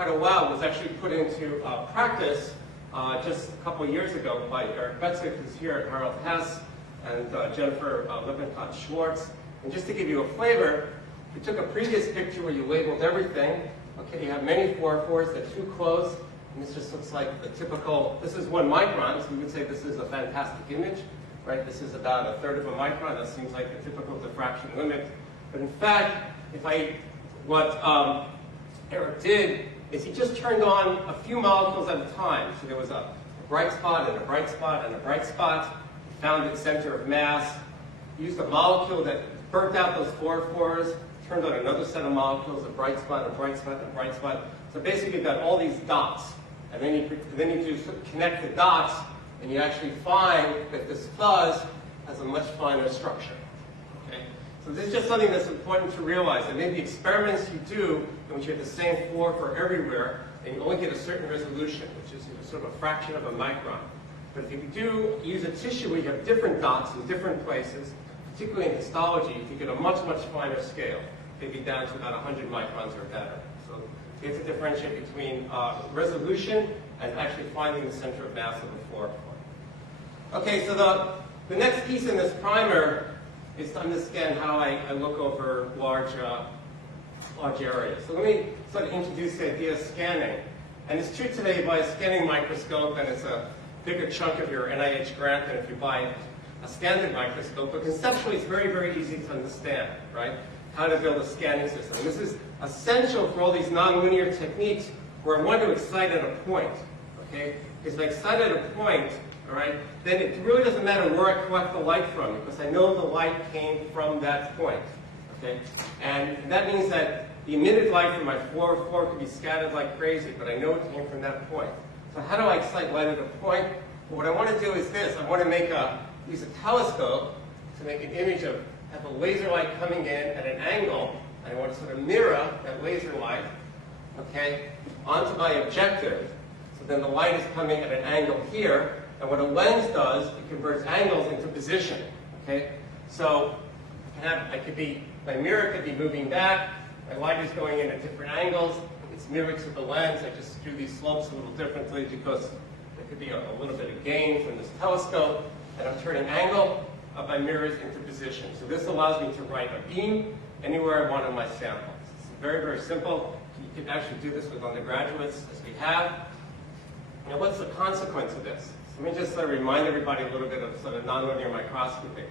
quite a while was actually put into practice just a couple of years ago by Eric Betzig, who's here at Harold Hess, and Jennifer Lippincott-Schwartz. And just to give you a flavor, we took a previous picture where you labeled everything. Okay, you have many 4-4s, they're too close, and this just looks like the typical, this is 1 micron, so we would say this is a fantastic image, right? This is about 1/3 of a micron. That seems like the typical diffraction limit. But in fact, what Eric did is he just turned on a few molecules at a time. So there was a bright spot and a bright spot and a bright spot. He found its center of mass. He used a molecule that burnt out those 4-4s, turned on another set of molecules, a bright spot, a bright spot, and a bright spot. So basically you've got all these dots. And then you just connect the dots, and you actually find that this fuzz has a much finer structure. Okay? So this is just something that's important to realize. And maybe experiments you do in which you have the same 4 for everywhere, and you only get a certain resolution, which is sort of a fraction of a micron. But if you do use a tissue where you have different dots in different places, particularly in histology, you can get a much, much finer scale, maybe down to about 100 microns or better. So you have to differentiate between resolution and actually finding the center of mass of the 4. Okay, so the next piece in this primer is to understand how I look over large areas. So let me sort of introduce the idea of scanning. And it's true today, you buy a scanning microscope, and it's a bigger chunk of your NIH grant than if you buy a standard microscope. But conceptually, it's very, very easy to understand, right? How to build a scanning system. And this is essential for all these nonlinear techniques where I want to excite at a point, okay? Because if I excite at a point, all right, then it really doesn't matter where I collect the light from, because I know the light came from that point, okay? And that means that the emitted light from my 4 could be scattered like crazy, but I know it came from that point. So how do I excite light at a point? Well, what I want to do is this. I want to use a telescope to make an image of have a laser light coming in at an angle, and I want to sort of mirror that laser light, okay, onto my objective. So then the light is coming at an angle here, and what a lens does, it converts angles into position, okay? So my mirror could be moving back, my light is going in at different angles, it's mirrored to the lens. I just drew these slopes a little differently because there could be a little bit of gain from this telescope, and I'm turning angle of my mirrors into position. So this allows me to write a beam anywhere I want on my sample. It's very, very simple. You can actually do this with undergraduates, as we have. Now, what's the consequence of this? So let me just sort of remind everybody a little bit of sort of nonlinear microscopy.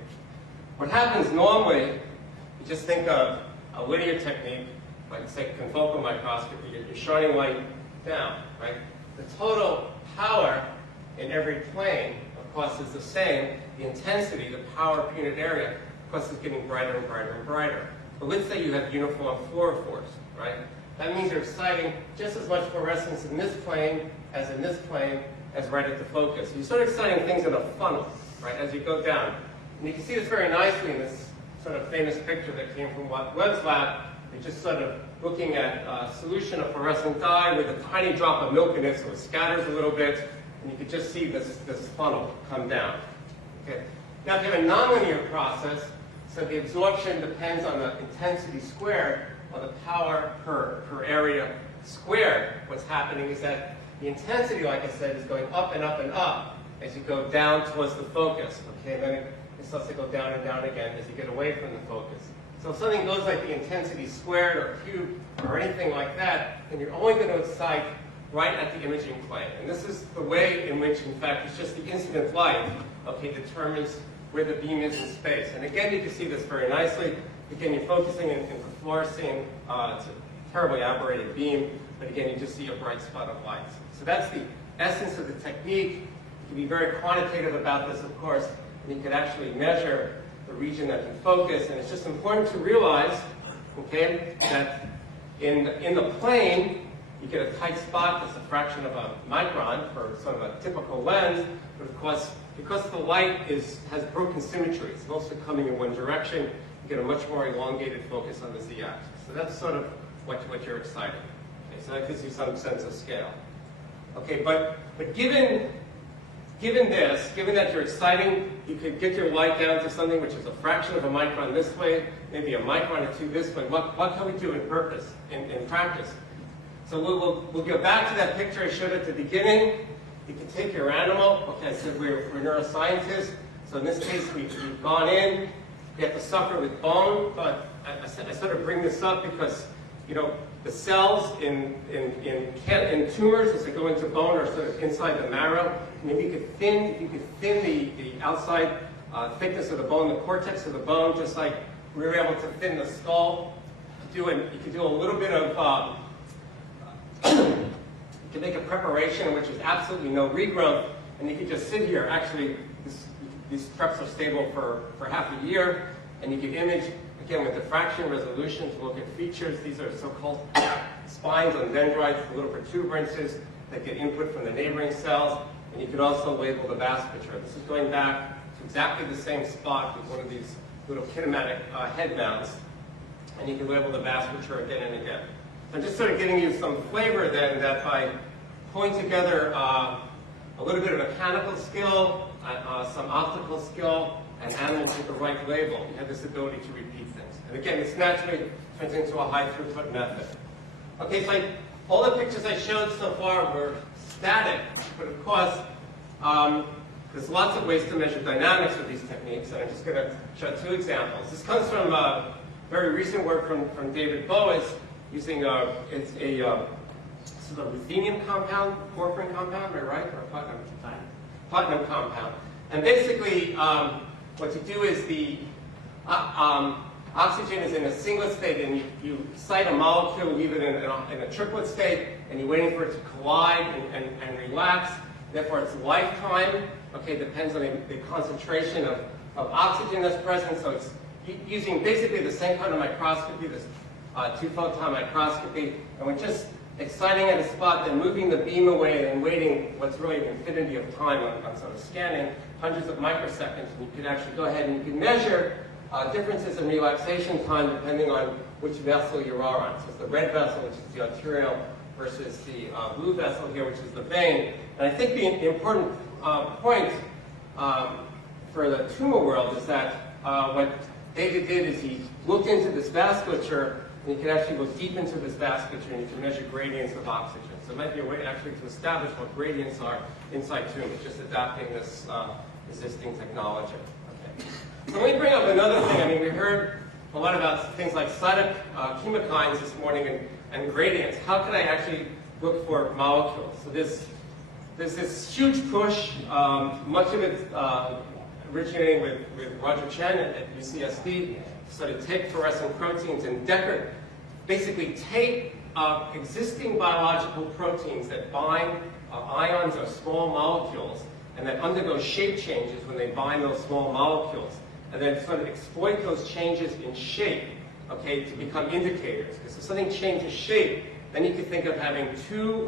What happens normally, you just think of a linear technique, like say confocal microscopy. You're shining light down, right? The total power in every plane, of course, is the same. The intensity, the power per unit area, of course, is getting brighter and brighter and brighter. But let's say you have uniform fluorophores, right? That means you're exciting just as much fluorescence in this plane as in this plane as right at the focus. You start exciting things in a funnel, right, as you go down. And you can see this very nicely in this sort of famous picture that came from Webb's lab. They're just sort of looking at a solution of fluorescent dye with a tiny drop of milk in it, so it scatters a little bit, and you can just see this funnel come down. Okay. Now, if you have a nonlinear process, so the absorption depends on the intensity squared, or the power per area squared. What's happening is that the intensity, like I said, is going up and up and up as you go down towards the focus. Okay, and then it starts to go down and down again as you get away from the focus. So if something goes like the intensity squared or cubed or anything like that, then you're only going to excite right at the imaging plane. And this is the way in which, in fact, it's just the incident light, okay, determines where the beam is in space. And again, you can see this very nicely. Again, you're focusing into fluorescing. It's a terribly aberrated beam, but again, you just see a bright spot of light. So that's the essence of the technique. You can be very quantitative about this, of course, and you can actually measure the region that can focus. And it's just important to realize, okay, that in the plane, you get a tight spot that's a fraction of a micron for sort of a typical lens, but of course, because the light has broken symmetry, it's mostly coming in one direction, you get a much more elongated focus on the z-axis. So that's sort of what you're exciting. Okay, so that gives you some sense of scale. Okay, but given that you're exciting, you could get your light down to something which is a fraction of a micron this way, maybe a micron or two this way. What can we do in practice? So we'll go back to that picture I showed at the beginning. You can take your animal. Okay, I said we're neuroscientists. So in this case, we've gone in. You have to suffer with bone, but I sort of bring this up because, you know, the cells in tumors, as they go into bone, are sort of inside the marrow. Maybe you could thin the outside thickness of the bone, the cortex of the bone, just like we were able to thin the skull. You could do a little bit of, you can make a preparation in which there's absolutely no regrowth, and you could just sit here. Actually, these preps are stable for half a year, and you can image, again, with diffraction resolution to look at features. These are so-called spines on dendrites, little protuberances that get input from the neighboring cells, and you can also label the vasculature. This is going back to exactly the same spot with one of these little kinematic head mounts, and you can label the vasculature again and again. So I'm just sort of giving you some flavor then that by pulling together a little bit of mechanical skill, some optical skill, and animals with the right label, you have this ability to repeat things. And again, this naturally turns into a high throughput method. Okay, so all the pictures I showed so far were static, but of course, there's lots of ways to measure dynamics with these techniques, and I'm just going to show two examples. This comes from very recent work from David Boas using it's a sort of ruthenium compound, porphyrin compound, am I right? Or platinum compound. And basically, what you do is the oxygen is in a singlet state, and you cite a molecule, leave it in a triplet state, and you're waiting for it to collide and relax. Therefore, its lifetime, okay, depends on the concentration of oxygen that's present. So it's using basically the same kind of microscopy, this two-photon microscopy, and we're just exciting at a spot, then moving the beam away and waiting what's really an infinity of time on sort of scanning, hundreds of microseconds, and you can actually go ahead and you can measure differences in relaxation time depending on which vessel you are on. So it's the red vessel, which is the arterial, versus the blue vessel here, which is the vein. And I think the important point for the tumor world is that what David did is he looked into this vasculature, and you can actually go deep into this vasculature, and you can measure gradients of oxygen. So it might be a way actually to establish what gradients are inside tumors, just adapting this existing technology. Okay. So let me bring up another thing. I mean, we heard a lot about things like cytokines this morning and gradients. How can I actually look for molecules? So there's this huge push, much of it originating with Roger Chen at UCSD, to sort of take fluorescent proteins and basically take existing biological proteins that bind ions or small molecules and that undergo shape changes when they bind those small molecules, and then sort of exploit those changes in shape, okay, to become indicators. Because if something changes shape, then you could think of having two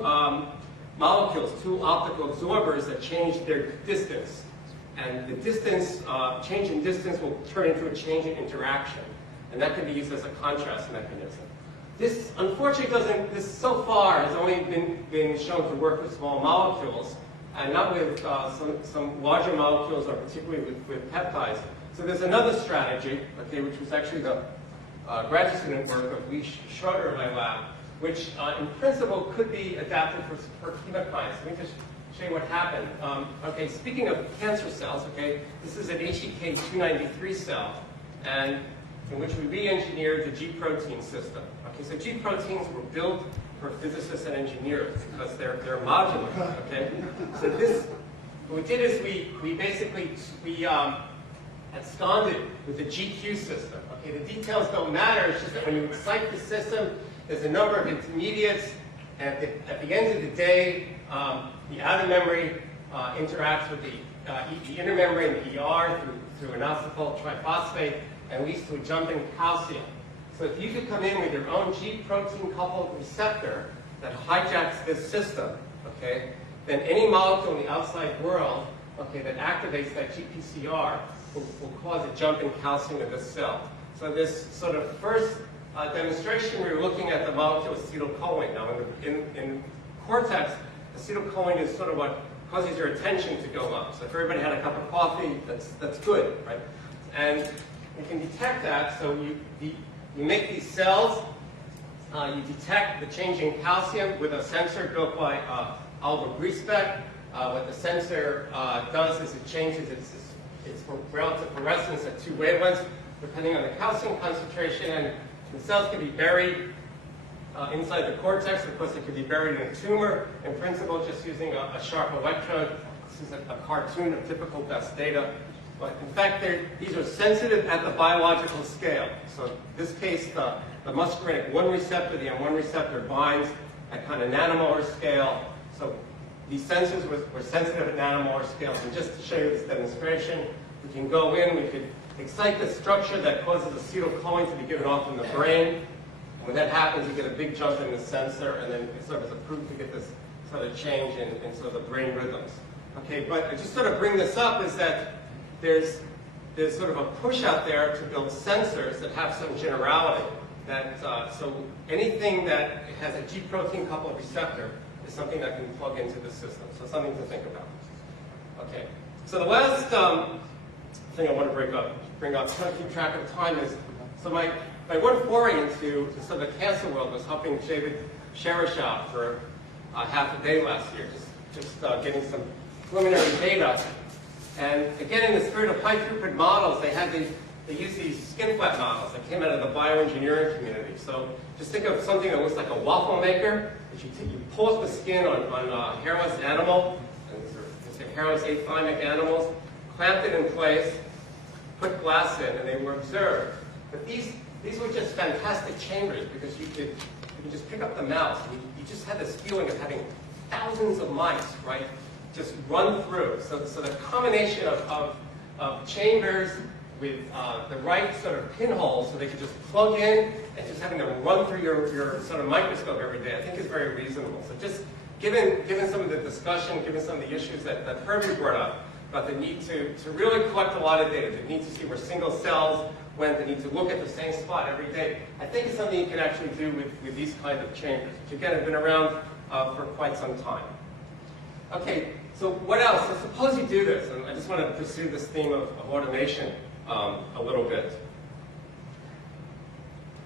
molecules, two optical absorbers that change their distance. And the distance, change in distance will turn into a change in interaction. And that can be used as a contrast mechanism. This, unfortunately, this so far has only been shown to work with small molecules, and not with some larger molecules, or particularly with peptides. So there's another strategy, okay, which was actually the graduate student work of Lee Schroeder in my lab, which in principle could be adapted for chemokines. Let me just show you what happened. Okay, speaking of cancer cells, okay, this is an HEK293 cell, and in which we re-engineered the G protein system. Okay, so G proteins were built for physicists and engineers because they're modular. Okay, so what we did is we basically absconded with the GQ system. Okay, the details don't matter. It's just that when you excite the system, there's a number of intermediates, and at the end of the day, the outer memory interacts with the inner membrane, the ER, through inositol triphosphate, and leads to a jump in calcium. So if you could come in with your own G protein coupled receptor that hijacks this system, okay, then any molecule in the outside world, okay, that activates that GPCR will cause a jump in calcium in this cell. So this sort of first demonstration, we were looking at the molecule acetylcholine. Now, in cortex, acetylcholine is sort of what causes your attention to go up. So if everybody had a cup of coffee, that's good, right? And you can detect that, so you make these cells, you detect the changing calcium with a sensor built by Oliver Griesbeck. What the sensor does is it changes its relative fluorescence at 2 wavelengths, depending on the calcium concentration, and the cells can be buried inside the cortex. Of course, it could be buried in a tumor. In principle, just using a sharp electrode. This is a cartoon of typical best data. But in fact, these are sensitive at the biological scale. So in this case, the muscarinic 1 receptor, the M1 receptor, binds at kind of nanomolar scale. So these sensors were sensitive at nanomolar scales. And just to show you this demonstration, we can go in, we could excite the structure that causes acetylcholine to be given off in the brain. When that happens, you get a big jump in the sensor, and then it sort of is approved to get this sort of change in sort of the brain rhythms. Okay, but I just sort of bring this up is that there's sort of a push out there to build sensors that have some generality. So anything that has a G protein coupled receptor is something that can plug into the system. So something to think about. Okay, so the last thing I want to bring up, trying to keep track of time is, so my one foray into sort of the cancer world was helping David Sherishov for half a day last year, just getting some preliminary data. And again, in the spirit of high throughput models, they use these skin flap models that came out of the bioengineering community. So just think of something that looks like a waffle maker. That you pull up the skin on hairless animal, and these are hairless athymic animals, clamped it in place, put glass in, and they were observed. But these were just fantastic chambers because you could just pick up the mouse. And you just had this feeling of having thousands of mice, right, just run through. So the combination of chambers with the right sort of pinholes so they could just plug in and just having them run through your sort of microscope every day, I think is very reasonable. So just given some of the discussion, given some of the issues that Herbie brought up about the need to really collect a lot of data, the need to see where single cells went, the need to look at the same spot every day, I think it's something you can actually do with these kinds of chambers, which again have been around for quite some time. Okay, so what else? So suppose you do this, and I just want to pursue this theme of automation a little bit.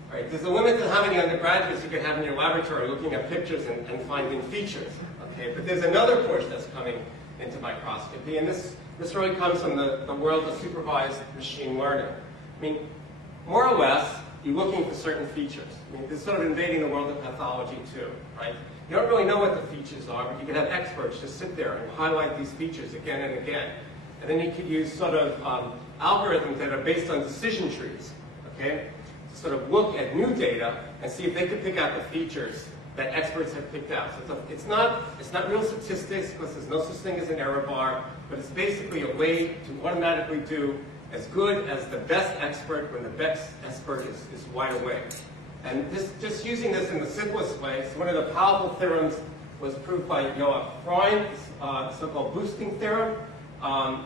All right, there's a limit to how many undergraduates you can have in your laboratory looking at pictures and finding features. Okay, but there's another push that's coming into microscopy, and this really comes from the world of supervised machine learning. I mean, more or less, you're looking for certain features. I mean, this is sort of invading the world of pathology too, right? You don't really know what the features are, but you can have experts just sit there and highlight these features again and again. And then you could use sort of algorithms that are based on decision trees, okay? To sort of look at new data and see if they could pick out the features that experts have picked out. So it's not real statistics because there's no such thing as an error bar, but it's basically a way to automatically do as good as the best expert when the best expert is wide awake. And just using this in the simplest way, so one of the powerful theorems was proved by Joachim Freund, the so-called boosting theorem,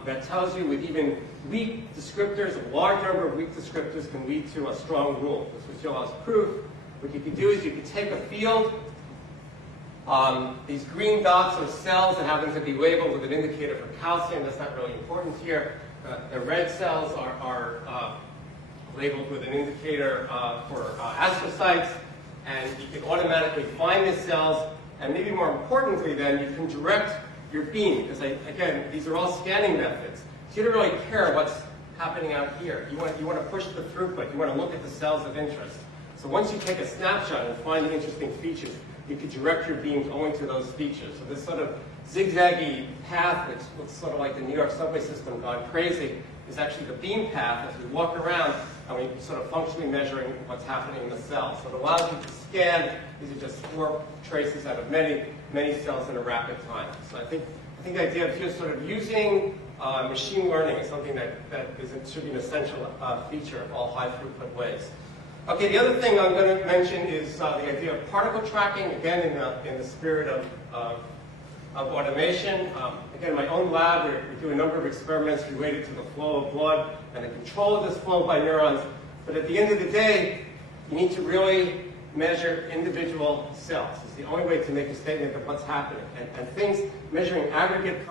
that tells you with even weak descriptors, a large number of weak descriptors can lead to a strong rule. This was Joachim's proof. What you could do is you could take a field, these green dots are cells that happen to be labeled with an indicator for calcium. That's not really important here. The red cells are labeled with an indicator for astrocytes, and you can automatically find the cells, and maybe more importantly then, you can direct your beam, because again, these are all scanning methods. So you don't really care what's happening out here. You want to push the throughput. You want to look at the cells of interest. So once you take a snapshot and find the interesting features, you can direct your beams only to those features. So this sort of zigzaggy path, which looks sort of like the New York subway system gone crazy, is actually the beam path as we walk around and we're sort of functionally measuring what's happening in the cell. So it allows you to scan. These are just 4 traces out of many, many cells in a rapid time. So I think the idea of just sort of using machine learning is something that should be an essential feature of all high throughput ways. Okay, the other thing I'm going to mention is the idea of particle tracking, again in the spirit of automation. Again, in my own lab, we do a number of experiments related to the flow of blood and the control of this flow by neurons. But at the end of the day, you need to really measure individual cells. It's the only way to make a statement of what's happening. And things measuring aggregate